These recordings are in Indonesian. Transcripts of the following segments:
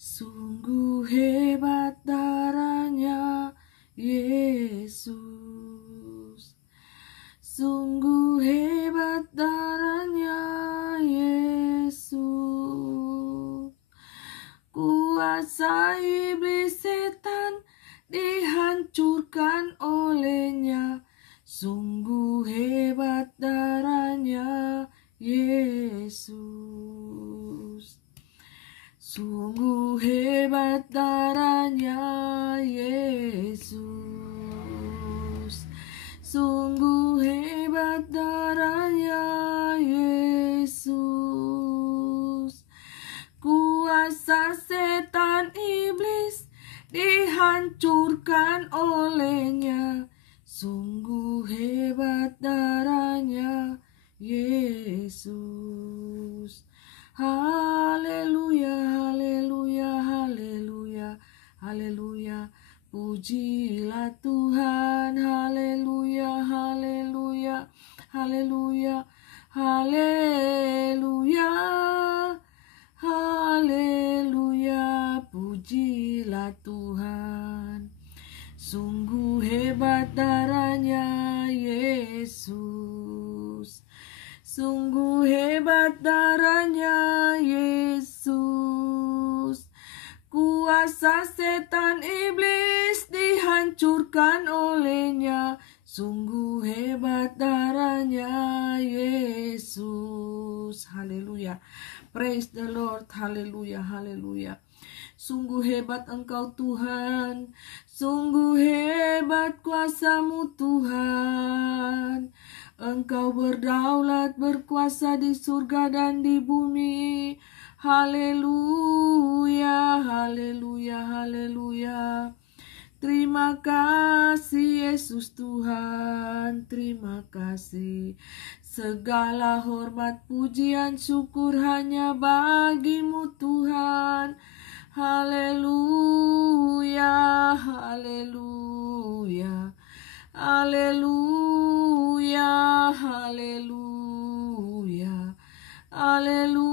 Sungguh hebat darahnya Yesus. Sungguh hebat darahnya Yesus. Kuasa iblis setan dihancurkan olehnya. Sungguh hebat darahnya Yesus. Sungguh hebat darahnya Yesus. Sungguh hebat darahnya Yesus. Kuasa setan iblis dihancurkan olehnya. Sungguh hebat darahnya Yesus. Haleluya, haleluya, haleluya, haleluya. Pujilah Tuhan, haleluya, haleluya, haleluya, haleluya, haleluya. Pujilah Tuhan. Sungguh hebat darahnya Yesus. Sungguh hebat darahnya Yesus. Kuasa setan iblis dihancurkan olehnya. Sungguh hebat darahnya Yesus. Haleluya. Praise the Lord. Haleluya, haleluya. Sungguh hebat Engkau Tuhan. Sungguh hebat kuasa-Mu Tuhan. Engkau berdaulat, berkuasa di surga dan di bumi. Haleluya, haleluya, haleluya. Terima kasih Yesus Tuhan, terima kasih. Segala hormat, pujian, syukur hanya bagi-Mu Tuhan. Haleluya, haleluya. Haleluya, haleluya, haleluya.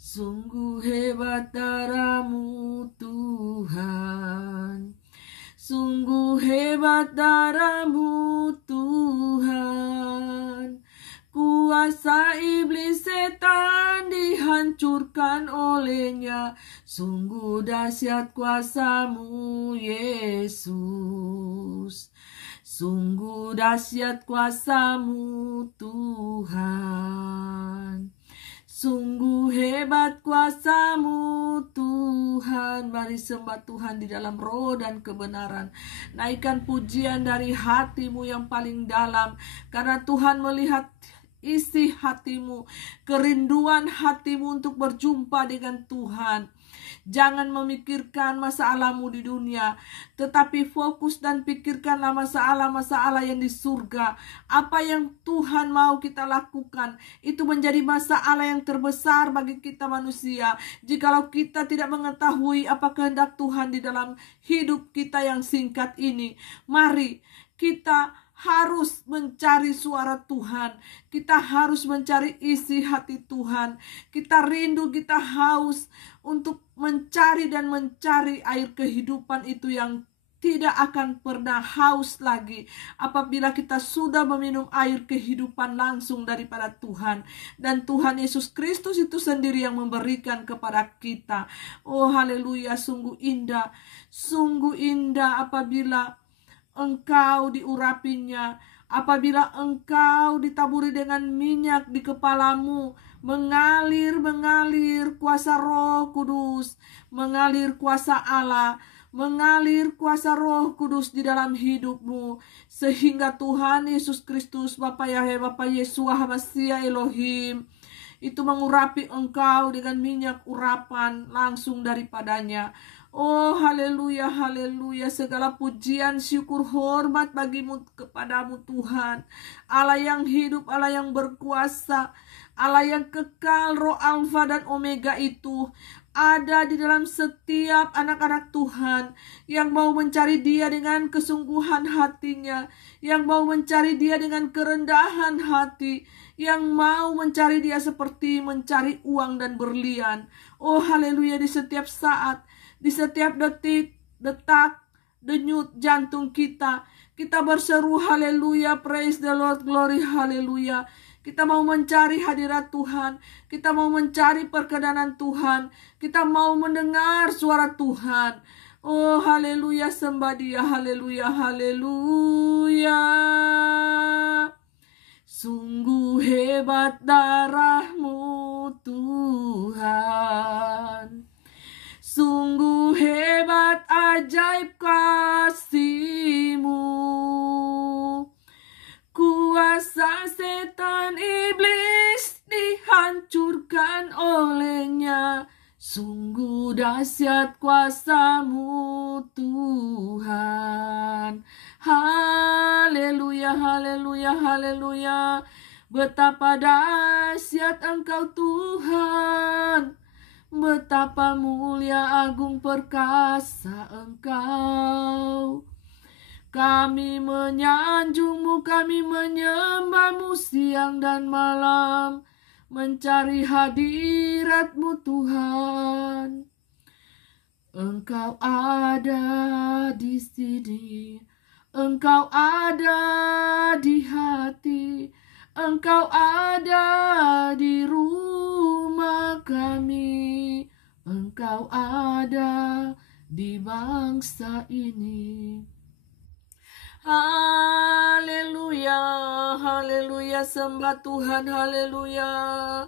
Sungguh hebat darah-Mu Tuhan. Sungguh hebat darah-Mu Tuhan. Kuasa iblis setan dihancurkan olehnya. Sungguh dahsyat kuasa-Mu Yesus. Sungguh dahsyat kuasa-Mu Tuhan. Sungguh hebat kuasa-Mu Tuhan. Mari sembah Tuhan di dalam roh dan kebenaran. Naikkan pujian dari hatimu yang paling dalam. Karena Tuhan melihat isi hatimu, kerinduan hatimu untuk berjumpa dengan Tuhan. Jangan memikirkan masalahmu di dunia, tetapi fokus dan pikirkanlah masalah-masalah yang di surga. Apa yang Tuhan mau kita lakukan, itu menjadi masalah yang terbesar bagi kita manusia. Jikalau kita tidak mengetahui apa kehendak Tuhan di dalam hidup kita yang singkat ini, mari kita harus mencari suara Tuhan. Kita harus mencari isi hati Tuhan. Kita rindu, kita haus untuk mencari dan mencari air kehidupan itu yang tidak akan pernah haus lagi apabila kita sudah meminum air kehidupan langsung daripada Tuhan. Dan Tuhan Yesus Kristus itu sendiri yang memberikan kepada kita. Oh haleluya, sungguh indah apabila Engkau diurapinya, apabila Engkau ditaburi dengan minyak di kepalamu, mengalir kuasa Roh Kudus, mengalir kuasa Allah, mengalir kuasa Roh Kudus di dalam hidupmu, sehingga Tuhan Yesus Kristus, Bapa Yahweh, Bapa Yeshua HaMashiach Elohim, itu mengurapi engkau dengan minyak urapan langsung daripadanya. Oh haleluya, haleluya. Segala pujian, syukur, hormat bagimu, kepadamu Tuhan, Allah yang hidup, Allah yang berkuasa, Allah yang kekal. Roh Alfa dan Omega itu ada di dalam setiap anak-anak Tuhan yang mau mencari Dia dengan kesungguhan hatinya, yang mau mencari Dia dengan kerendahan hati, yang mau mencari Dia seperti mencari uang dan berlian. Oh haleluya, di setiap saat, di setiap detik, detak, denyut jantung kita, kita berseru haleluya, praise the Lord, glory, haleluya. Kita mau mencari hadirat Tuhan, kita mau mencari perkenanan Tuhan, kita mau mendengar suara Tuhan. Oh haleluya, sembah Dia, haleluya, haleluya. Sungguh hebat darah-Mu Tuhan, sungguh hebat ajaib kasih-Mu. Kuasa setan iblis dihancurkan olehnya. Sungguh dahsyat kuasa-Mu Tuhan. Haleluya, haleluya, haleluya. Betapa dahsyat Engkau Tuhan. Betapa mulia agung perkasa Engkau. Kami menyanjung-Mu, kami menyembah-Mu siang dan malam, mencari hadirat-Mu Tuhan. Engkau ada di sini, Engkau ada di hati, Engkau ada di rumah kami, Engkau ada di bangsa ini. Haleluya, haleluya, sembah Tuhan, haleluya.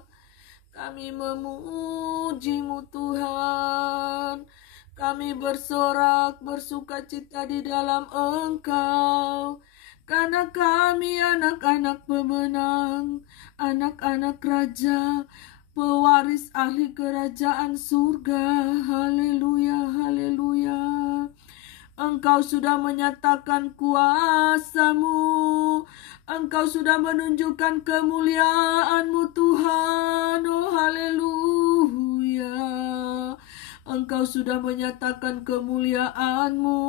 Kami memuji-Mu Tuhan. Kami bersorak, bersukacita di dalam Engkau. Karena kami anak-anak pemenang, anak-anak raja, pewaris ahli kerajaan surga. Haleluya, haleluya. Engkau sudah menyatakan kuasa-Mu, Engkau sudah menunjukkan kemuliaan-Mu Tuhan. Oh haleluya. Engkau sudah menyatakan kemuliaan-Mu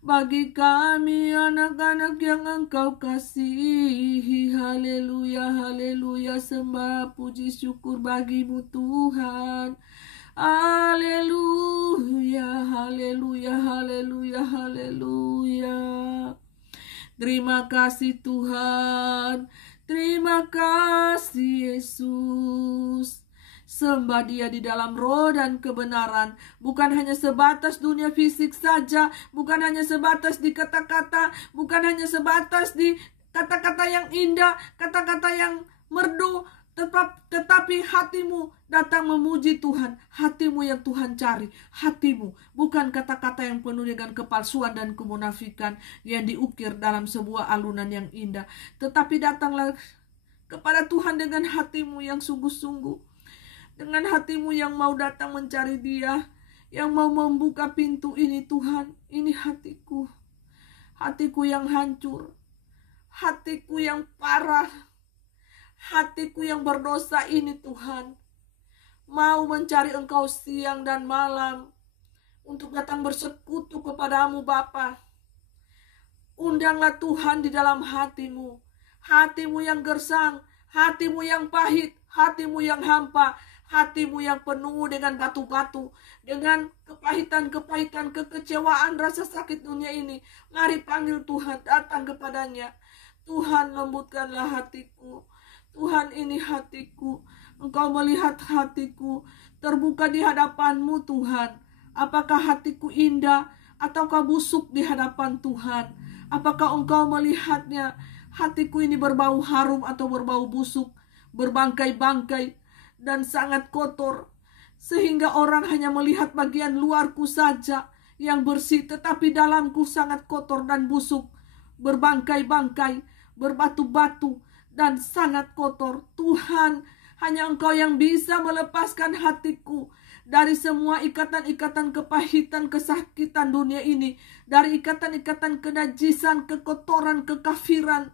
bagi kami anak-anak yang Engkau kasihi. Haleluya, haleluya, sembah puji syukur bagi-Mu Tuhan. Haleluya, haleluya, haleluya, haleluya. Terima kasih Tuhan, terima kasih Yesus. Sembah Dia di dalam roh dan kebenaran. Bukan hanya sebatas dunia fisik saja, bukan hanya sebatas di kata-kata, bukan hanya sebatas di kata-kata yang indah, kata-kata yang merdu, tetapi hatimu datang memuji Tuhan. Hatimu yang Tuhan cari. Hatimu, bukan kata-kata yang penuh dengan kepalsuan dan kemunafikan yang diukir dalam sebuah alunan yang indah. Tetapi datanglah kepada Tuhan dengan hatimu yang sungguh-sungguh, dengan hatimu yang mau datang mencari Dia, yang mau membuka pintu ini. Tuhan, ini hatiku, hatiku yang hancur, hatiku yang parah, hatiku yang berdosa ini Tuhan, mau mencari Engkau siang dan malam, untuk datang bersekutu kepadamu Bapa. Undanglah Tuhan di dalam hatimu, hatimu yang gersang, hatimu yang pahit, hatimu yang hampa, hatimu yang penuh dengan batu-batu, dengan kepahitan-kepahitan, kekecewaan, rasa sakit dunia ini. Mari panggil Tuhan, datang kepadanya. Tuhan, lembutkanlah hatiku. Tuhan, ini hatiku. Engkau melihat hatiku, terbuka di hadapan-Mu Tuhan. Apakah hatiku indah ataukah busuk di hadapan Tuhan? Apakah Engkau melihatnya? Hatiku ini berbau harum atau berbau busuk, berbangkai-bangkai dan sangat kotor, sehingga orang hanya melihat bagian luarku saja yang bersih, tetapi dalamku sangat kotor dan busuk, berbangkai-bangkai, berbatu-batu, dan sangat kotor. Tuhan, hanya Engkau yang bisa melepaskan hatiku dari semua ikatan-ikatan kepahitan, kesakitan dunia ini, dari ikatan-ikatan kenajisan, kekotoran, kekafiran.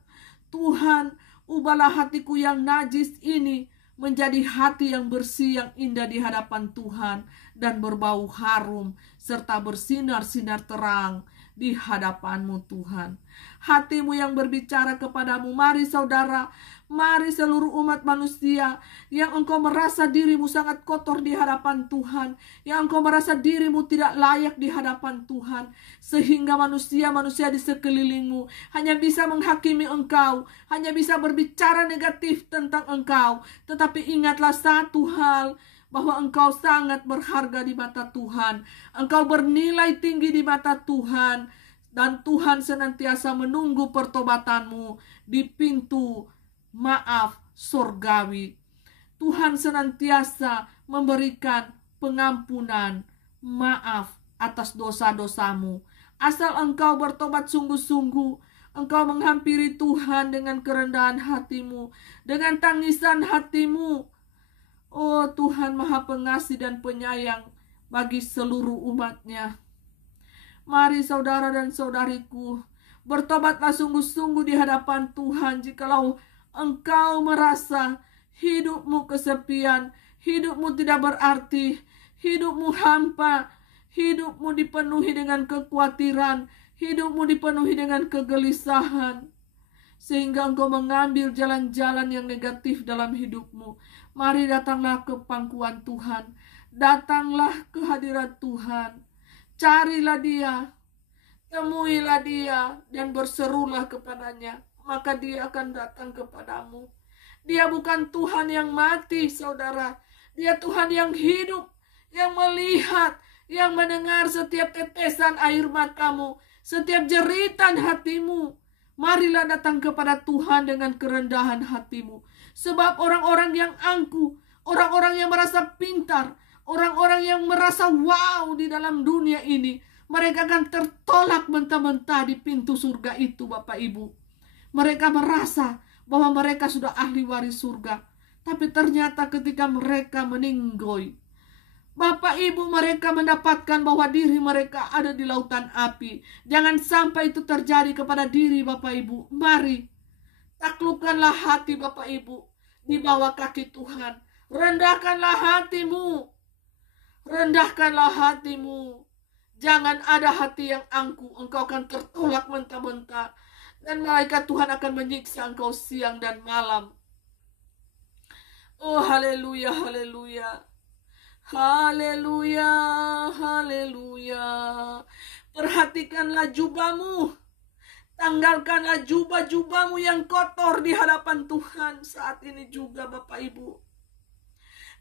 Tuhan, ubahlah hatiku yang najis ini menjadi hati yang bersih, yang indah di hadapan Tuhan, dan berbau harum, serta bersinar-sinar terang di hadapan-Mu Tuhan. Hatimu yang berbicara kepadamu. Mari saudara, Mari seluruh umat manusia yang engkau merasa dirimu sangat kotor di hadapan Tuhan, yang engkau merasa dirimu tidak layak di hadapan Tuhan, sehingga manusia-manusia di sekelilingmu hanya bisa menghakimi engkau, hanya bisa berbicara negatif tentang engkau. Tetapi ingatlah satu hal, bahwa engkau sangat berharga di mata Tuhan, engkau bernilai tinggi di mata Tuhan, dan Tuhan senantiasa menunggu pertobatanmu di pintu maaf surgawi. Tuhan senantiasa memberikan pengampunan, maaf atas dosa-dosamu. Asal engkau bertobat sungguh-sungguh, engkau menghampiri Tuhan dengan kerendahan hatimu, dengan tangisan hatimu. Oh, Tuhan Maha Pengasih dan Penyayang bagi seluruh umatnya. Mari saudara dan saudariku, bertobatlah sungguh-sungguh di hadapan Tuhan jikalau engkau merasa hidupmu kesepian, hidupmu tidak berarti, hidupmu hampa, hidupmu dipenuhi dengan kekhawatiran, hidupmu dipenuhi dengan kegelisahan, sehingga engkau mengambil jalan-jalan yang negatif dalam hidupmu. Mari datanglah ke pangkuan Tuhan, datanglah ke hadirat Tuhan, carilah Dia, temuilah Dia, dan berserulah kepadanya, maka Dia akan datang kepadamu. Dia bukan Tuhan yang mati, saudara. Dia Tuhan yang hidup, yang melihat, yang mendengar setiap tetesan air matamu, setiap jeritan hatimu. Marilah datang kepada Tuhan dengan kerendahan hatimu. Sebab orang-orang yang angkuh, orang-orang yang merasa pintar, orang-orang yang merasa wow di dalam dunia ini, mereka akan tertolak mentah-mentah di pintu surga itu, Bapak Ibu. Mereka merasa bahwa mereka sudah ahli waris surga. Tapi ternyata ketika mereka meninggoy, Bapak Ibu, mereka mendapatkan bahwa diri mereka ada di lautan api. Jangan sampai itu terjadi kepada diri Bapak Ibu. Mari, taklukkanlah hati Bapak Ibu di bawah kaki Tuhan. Rendahkanlah hatimu. Rendahkanlah hatimu. Jangan ada hati yang angkuh. Engkau akan tertolak mentah-mentah. Dan malaikat Tuhan akan menyiksa engkau siang dan malam. Oh, haleluya, haleluya. Haleluya, haleluya. Perhatikanlah jubahmu. Tanggalkanlah jubah-jubahmu yang kotor di hadapan Tuhan saat ini juga, Bapak Ibu.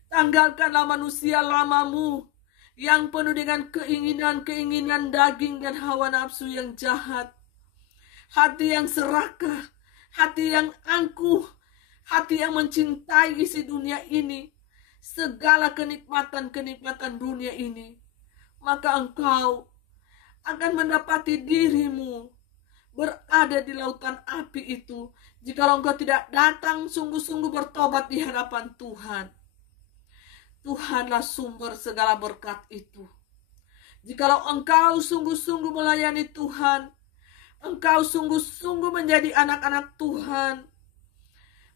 Tanggalkanlah manusia lamamu yang penuh dengan keinginan-keinginan daging dan hawa nafsu yang jahat. Hati yang serakah, hati yang angkuh, hati yang mencintai isi dunia ini, segala kenikmatan-kenikmatan dunia ini. Maka engkau akan mendapati dirimu berada di lautan api itu, jikalau engkau tidak datang sungguh-sungguh bertobat di hadapan Tuhan. Tuhanlah sumber segala berkat itu. Jikalau engkau sungguh-sungguh melayani Tuhan, engkau sungguh-sungguh menjadi anak-anak Tuhan,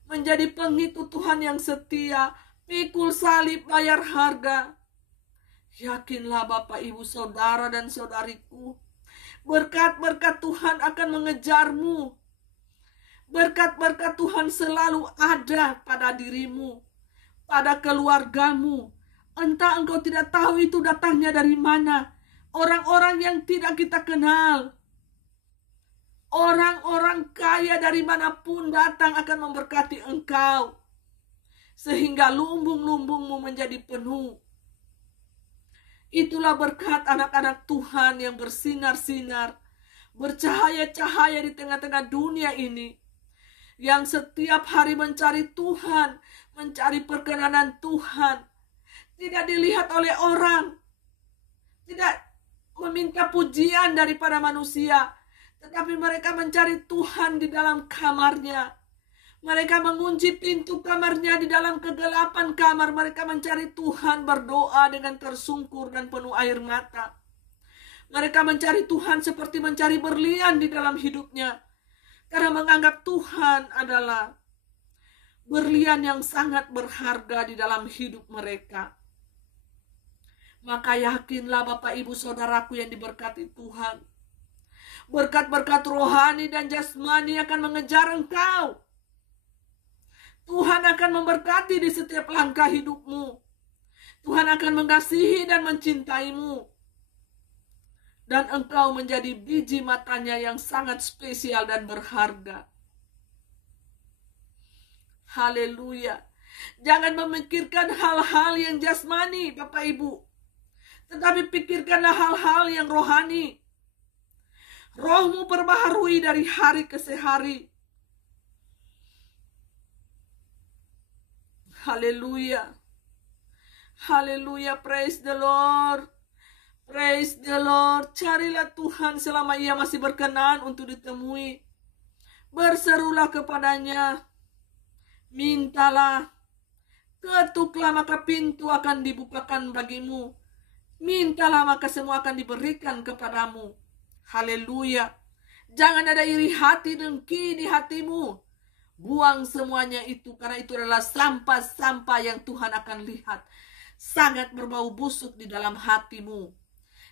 menjadi pengikut Tuhan yang setia, pikul salib bayar harga. Yakinlah Bapak Ibu saudara dan saudariku, berkat-berkat Tuhan akan mengejarmu. Berkat-berkat Tuhan selalu ada pada dirimu, pada keluargamu. Entah engkau tidak tahu itu datangnya dari mana. Orang-orang yang tidak kita kenal, orang-orang kaya dari manapun datang akan memberkati engkau, sehingga lumbung-lumbungmu menjadi penuh. Itulah berkat anak-anak Tuhan yang bersinar-sinar, bercahaya-cahaya di tengah-tengah dunia ini, yang setiap hari mencari Tuhan, mencari perkenanan Tuhan, tidak dilihat oleh orang, tidak meminta pujian daripada manusia, tetapi mereka mencari Tuhan di dalam kamarnya. Mereka mengunci pintu kamarnya di dalam kegelapan kamar. Mereka mencari Tuhan, berdoa dengan tersungkur dan penuh air mata. Mereka mencari Tuhan seperti mencari berlian di dalam hidupnya, karena menganggap Tuhan adalah berlian yang sangat berharga di dalam hidup mereka. Maka yakinlah Bapak Ibu saudaraku yang diberkati Tuhan, berkat-berkat rohani dan jasmani akan mengejar engkau. Tuhan akan memberkati di setiap langkah hidupmu. Tuhan akan mengasihi dan mencintaimu. Dan engkau menjadi biji matanya yang sangat spesial dan berharga. Haleluya. Jangan memikirkan hal-hal yang jasmani, Bapak Ibu. Tetapi pikirkanlah hal-hal yang rohani. Rohmu perbaharui dari hari ke hari. Haleluya. Haleluya, praise the Lord. Praise the Lord. Carilah Tuhan selama ia masih berkenan untuk ditemui. Berserulah kepadanya. Mintalah. Ketuklah maka pintu akan dibukakan bagimu. Mintalah maka semua akan diberikan kepadamu. Haleluya. Jangan ada iri hati, dengki di hatimu. Buang semuanya itu, karena itu adalah sampah-sampah yang Tuhan akan lihat. Sangat berbau busuk di dalam hatimu.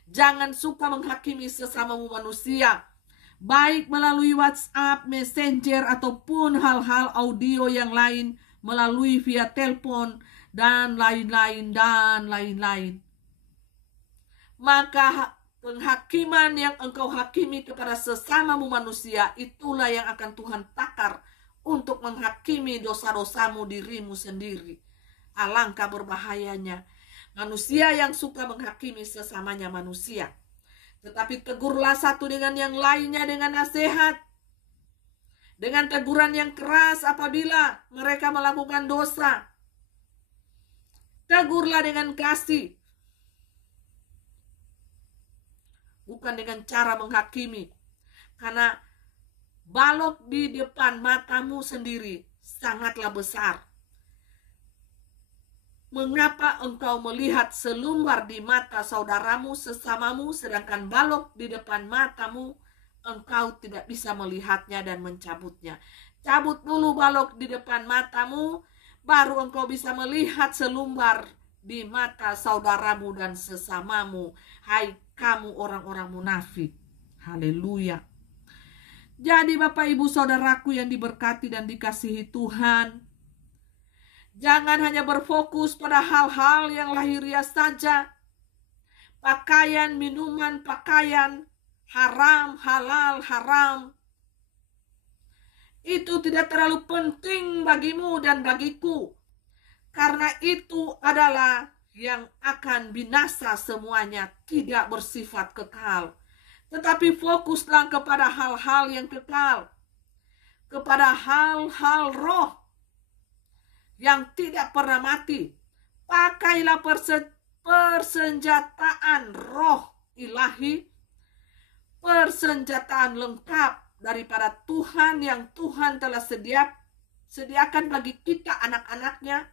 Jangan suka menghakimi sesamamu manusia, baik melalui WhatsApp, Messenger, ataupun hal-hal audio yang lain, melalui via telepon, dan lain-lain, dan lain-lain. Maka penghakiman yang engkau hakimi kepada sesamamu manusia, itulah yang akan Tuhan takar untuk menghakimi dosa-dosamu dirimu sendiri. Alangkah berbahayanya manusia yang suka menghakimi sesamanya manusia. Tetapi tegurlah satu dengan yang lainnya dengan nasihat, dengan teguran yang keras apabila mereka melakukan dosa. Tegurlah dengan kasih, bukan dengan cara menghakimi. Karena balok di depan matamu sendiri sangatlah besar. Mengapa engkau melihat selumbar di mata saudaramu sesamamu, sedangkan balok di depan matamu engkau tidak bisa melihatnya dan mencabutnya? Cabut dulu balok di depan matamu, baru engkau bisa melihat selumbar di mata saudaramu dan sesamamu. Hai kamu orang-orang munafik. Haleluya. Jadi Bapak Ibu Saudaraku yang diberkati dan dikasihi Tuhan, jangan hanya berfokus pada hal-hal yang lahiriah saja. Pakaian, minuman, pakaian, haram, halal, haram. Itu tidak terlalu penting bagimu dan bagiku. Karena itu adalah yang akan binasa semuanya, tidak bersifat kekal. Tetapi fokuslah kepada hal-hal yang kekal. Kepada hal-hal roh yang tidak pernah mati. Pakailah persenjataan roh ilahi, persenjataan lengkap daripada Tuhan yang Tuhan telah sediakan bagi kita anak-anaknya,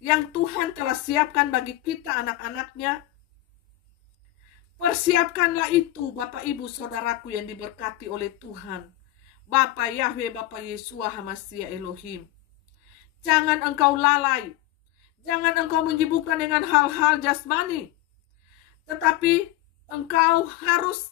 yang Tuhan telah siapkan bagi kita anak-anaknya. Persiapkanlah itu Bapak Ibu Saudaraku yang diberkati oleh Tuhan. Bapa Yahweh, Bapa Yeshua HaMashiach Elohim. Jangan engkau lalai. Jangan engkau menyibukkan dengan hal-hal jasmani. Tetapi engkau harus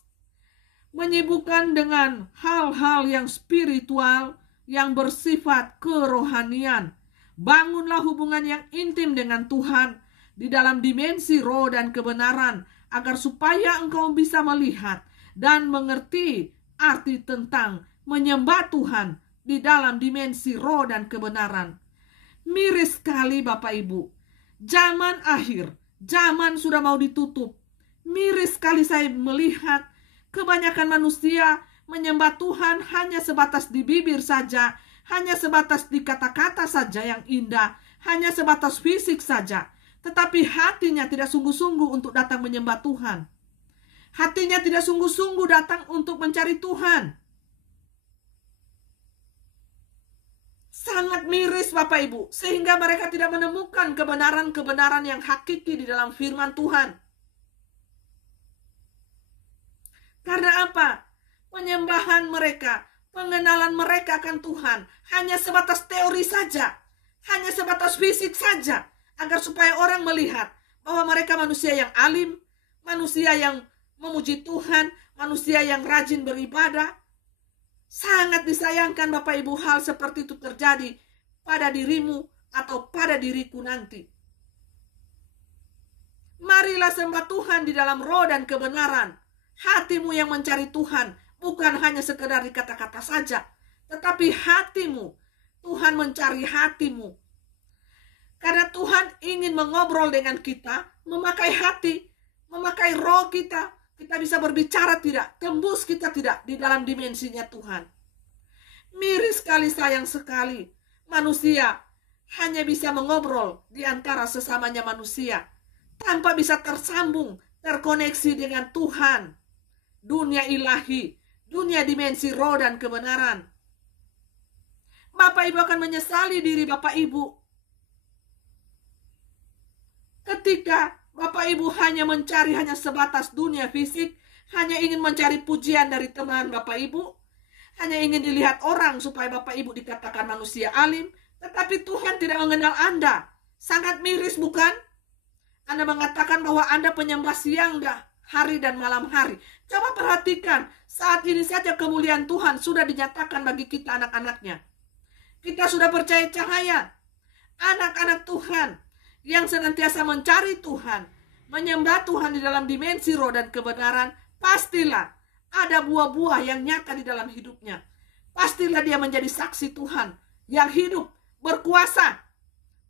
menyibukkan dengan hal-hal yang spiritual, yang bersifat kerohanian. Bangunlah hubungan yang intim dengan Tuhan di dalam dimensi roh dan kebenaran, agar supaya engkau bisa melihat dan mengerti arti tentang menyembah Tuhan di dalam dimensi roh dan kebenaran. Miris sekali Bapak Ibu, zaman akhir, zaman sudah mau ditutup. Miris sekali saya melihat kebanyakan manusia menyembah Tuhan hanya sebatas di bibir saja, hanya sebatas di kata-kata saja yang indah, hanya sebatas fisik saja. Tetapi hatinya tidak sungguh-sungguh untuk datang menyembah Tuhan. Hatinya tidak sungguh-sungguh datang untuk mencari Tuhan. Sangat miris Bapak Ibu, sehingga mereka tidak menemukan kebenaran-kebenaran yang hakiki di dalam firman Tuhan. Karena apa? Penyembahan mereka, pengenalan mereka akan Tuhan hanya sebatas teori saja, hanya sebatas fisik saja, agar supaya orang melihat bahwa mereka manusia yang alim, manusia yang memuji Tuhan, manusia yang rajin beribadah. Sangat disayangkan Bapak Ibu hal seperti itu terjadi pada dirimu atau pada diriku nanti. Marilah sembah Tuhan di dalam roh dan kebenaran. Hatimu yang mencari Tuhan, bukan hanya sekedar di kata-kata saja, tetapi hatimu. Tuhan mencari hatimu. Karena Tuhan ingin mengobrol dengan kita, memakai hati, memakai roh kita. Kita bisa berbicara tidak, tembus kita tidak di dalam dimensinya Tuhan. Miris sekali, sayang sekali. Manusia hanya bisa mengobrol di antara sesamanya manusia, tanpa bisa tersambung, terkoneksi dengan Tuhan. Dunia ilahi, dunia dimensi roh dan kebenaran. Bapak Ibu akan menyesali diri Bapak Ibu ketika Bapak Ibu hanya mencari hanya sebatas dunia fisik, hanya ingin mencari pujian dari teman Bapak Ibu, hanya ingin dilihat orang supaya Bapak Ibu dikatakan manusia alim, tetapi Tuhan tidak mengenal Anda. Sangat miris bukan? Anda mengatakan bahwa Anda penyembah siang hari dan malam hari. Coba perhatikan, saat ini saja kemuliaan Tuhan sudah dinyatakan bagi kita anak-anaknya. Kita sudah percaya cahaya. Anak-anak Tuhan yang senantiasa mencari Tuhan, menyembah Tuhan di dalam dimensi roh dan kebenaran, pastilah ada buah-buah yang nyata di dalam hidupnya. Pastilah dia menjadi saksi Tuhan yang hidup, berkuasa.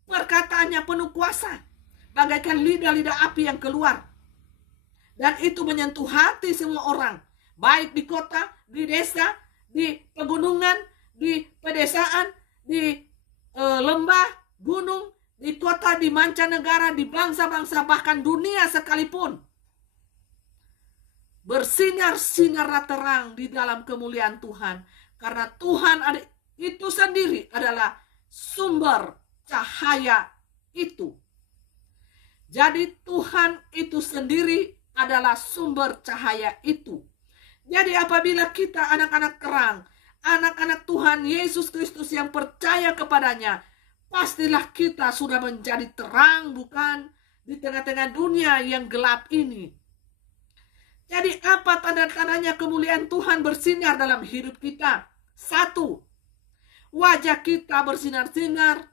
Perkataannya penuh kuasa, bagaikan lidah-lidah api yang keluar. Dan itu menyentuh hati semua orang, baik di kota, di desa, di pegunungan, di pedesaan, di lembah, gunung, di kota, di mancanegara, di bangsa-bangsa, bahkan dunia sekalipun. Bersinar-sinar terang di dalam kemuliaan Tuhan. Karena Tuhan itu sendiri adalah sumber cahaya itu. Jadi Tuhan itu sendiri adalah sumber cahaya itu. Jadi apabila kita anak-anak terang, anak-anak Tuhan Yesus Kristus yang percaya kepadanya, pastilah kita sudah menjadi terang, bukan? Di tengah-tengah dunia yang gelap ini. Jadi apa tanda-tandanya kemuliaan Tuhan bersinar dalam hidup kita? 1. Wajah kita bersinar-sinar.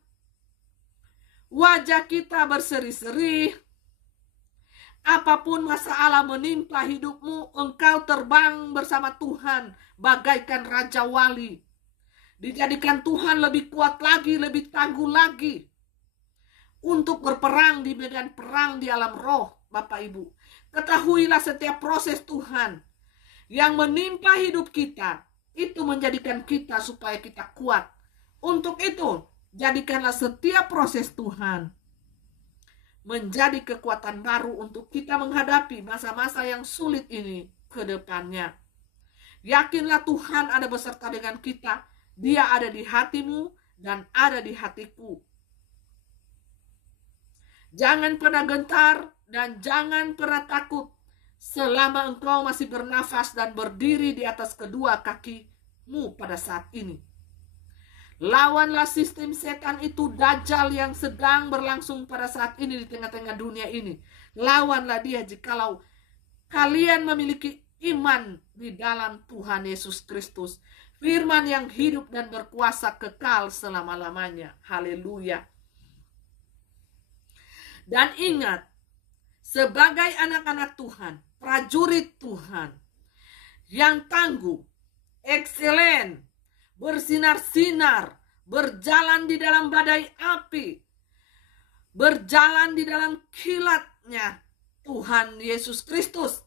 Wajah kita berseri-seri. Apapun masalah menimpa hidupmu, engkau terbang bersama Tuhan bagaikan Raja Wali. Dijadikan Tuhan lebih kuat lagi, lebih tangguh lagi untuk berperang di medan perang di alam roh, Bapak Ibu. Ketahuilah setiap proses Tuhan yang menimpa hidup kita, itu menjadikan kita supaya kita kuat. Untuk itu, jadikanlah setiap proses Tuhan menjadi kekuatan baru untuk kita menghadapi masa-masa yang sulit ini ke depannya. Yakinlah Tuhan ada beserta dengan kita. Dia ada di hatimu dan ada di hatiku. Jangan pernah gentar dan jangan pernah takut selama engkau masih bernafas dan berdiri di atas kedua kakimu pada saat ini. Lawanlah sistem setan itu, Dajjal yang sedang berlangsung pada saat ini di tengah-tengah dunia ini. Lawanlah dia jikalau kalian memiliki iman di dalam Tuhan Yesus Kristus, firman yang hidup dan berkuasa kekal selama-lamanya. Haleluya. Dan ingat, sebagai anak-anak Tuhan, prajurit Tuhan yang tangguh, ekselen, bersinar-sinar, berjalan di dalam badai api, berjalan di dalam kilatnya Tuhan Yesus Kristus.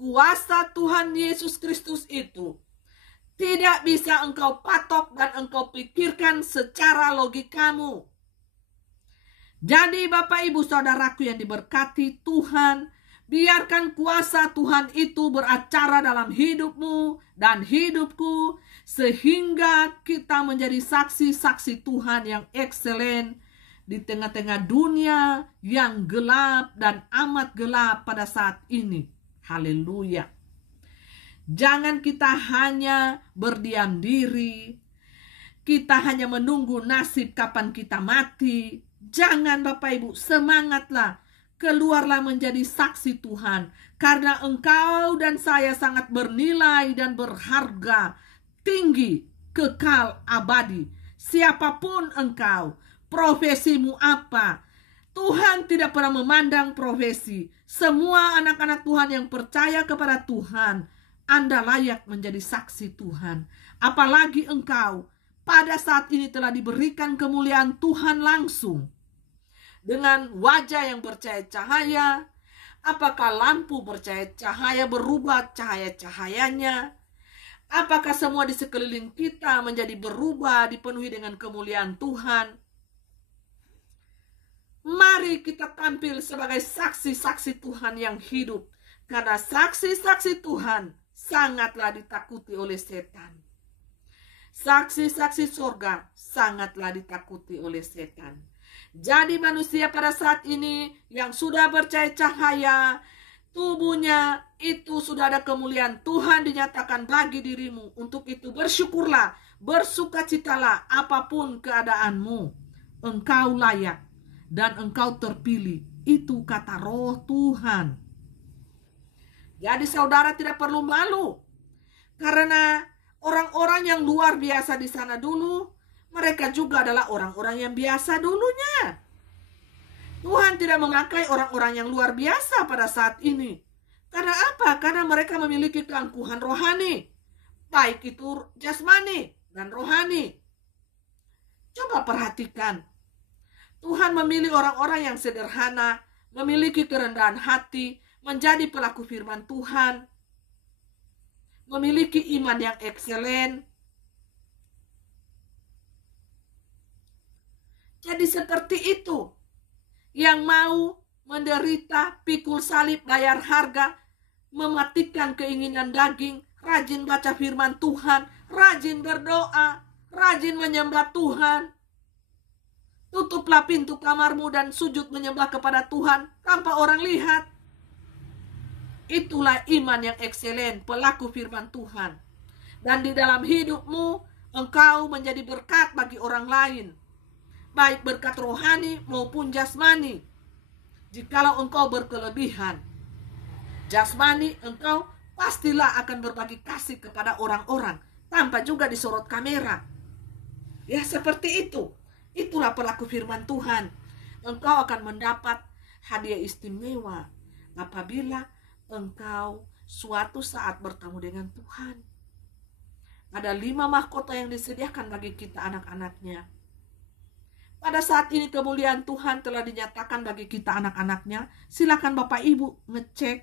Kuasa Tuhan Yesus Kristus itu tidak bisa engkau patok dan engkau pikirkan secara logikamu. Jadi Bapak Ibu Saudaraku yang diberkati Tuhan, biarkan kuasa Tuhan itu beracara dalam hidupmu dan hidupku, sehingga kita menjadi saksi-saksi Tuhan yang ekselen di tengah-tengah dunia yang gelap dan amat gelap pada saat ini. Haleluya. Jangan kita hanya berdiam diri, kita hanya menunggu nasib kapan kita mati. Jangan Bapak Ibu, semangatlah, keluarlah menjadi saksi Tuhan, karena engkau dan saya sangat bernilai dan berharga tinggi, kekal abadi. siapapun engkau, profesimu apa. Tuhan tidak pernah memandang profesi. Semua anak-anak Tuhan yang percaya kepada Tuhan, Anda layak menjadi saksi Tuhan. Apalagi engkau pada saat ini telah diberikan kemuliaan Tuhan langsung. Dengan wajah yang bercahaya cahaya, apakah lampu bercahaya cahaya berubah cahaya-cahayanya? Apakah semua di sekeliling kita menjadi berubah, dipenuhi dengan kemuliaan Tuhan? Mari kita tampil sebagai saksi-saksi Tuhan yang hidup. Karena saksi-saksi Tuhan sangatlah ditakuti oleh setan. Saksi-saksi surga sangatlah ditakuti oleh setan. Jadi manusia pada saat ini yang sudah bercahaya cahaya, tubuhnya itu sudah ada kemuliaan Tuhan dinyatakan bagi dirimu. Untuk itu bersyukurlah, bersukacitalah apapun keadaanmu. Engkau layak dan engkau terpilih. Itu kata Roh Tuhan. Jadi saudara tidak perlu malu. Karena orang-orang yang luar biasa di sana dulu, mereka juga adalah orang-orang yang biasa dulunya. Tuhan tidak memakai orang-orang yang luar biasa pada saat ini. Karena apa? Karena mereka memiliki keangkuhan rohani. Baik itu jasmani dan rohani. Coba perhatikan. Tuhan memilih orang-orang yang sederhana, memiliki kerendahan hati, menjadi pelaku firman Tuhan, memiliki iman yang ekselen. Jadi seperti itu, yang mau menderita, pikul salib, bayar harga, mematikan keinginan daging, rajin baca firman Tuhan, rajin berdoa, rajin menyembah Tuhan. Tutuplah pintu kamarmu dan sujud menyembah kepada Tuhan tanpa orang lihat. Itulah iman yang ekselen, pelaku firman Tuhan. Dan di dalam hidupmu, engkau menjadi berkat bagi orang lain. Baik berkat rohani maupun jasmani. Jikalau engkau berkelebihan jasmani, engkau pastilah akan berbagi kasih kepada orang-orang tanpa juga disorot kamera. Ya seperti itu. Itulah pelaku firman Tuhan. Engkau akan mendapat hadiah istimewa apabila engkau suatu saat bertemu dengan Tuhan. Ada 5 mahkota yang disediakan bagi kita anak-anaknya. Pada saat ini kemuliaan Tuhan telah dinyatakan bagi kita anak-anaknya. Silakan Bapak Ibu ngecek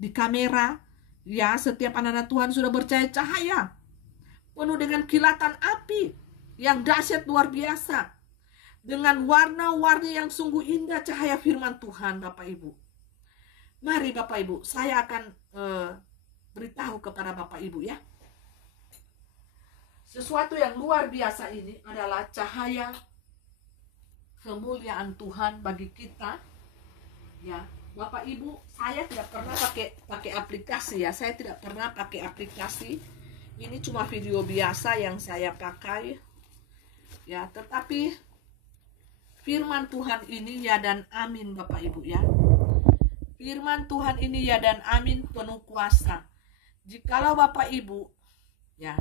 di kamera. Ya, setiap anak-anak Tuhan sudah bercahaya cahaya, penuh dengan kilatan api yang dahsyat luar biasa. Dengan warna-warni yang sungguh indah cahaya firman Tuhan, Bapak Ibu. Mari Bapak Ibu, saya akan beritahu kepada Bapak Ibu ya. Sesuatu yang luar biasa ini adalah cahaya kemuliaan Tuhan bagi kita. Ya, Bapak Ibu, saya tidak pernah pakai aplikasi ya. Saya tidak pernah pakai aplikasi. Ini cuma video biasa yang saya pakai. Ya, tetapi firman Tuhan ini ya dan amin Bapak Ibu ya. Firman Tuhan ini ya dan amin, penuh kuasa. Jikalau Bapak Ibu ya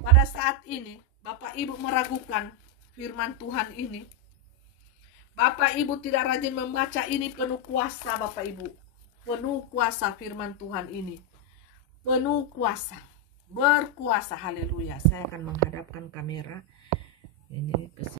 pada saat ini Bapak Ibu meragukan firman Tuhan ini, Bapak Ibu tidak rajin membaca, ini penuh kuasa Bapak Ibu. Penuh kuasa firman Tuhan ini. Penuh kuasa. Berkuasa, haleluya. Saya akan menghadapkan kamera ini ke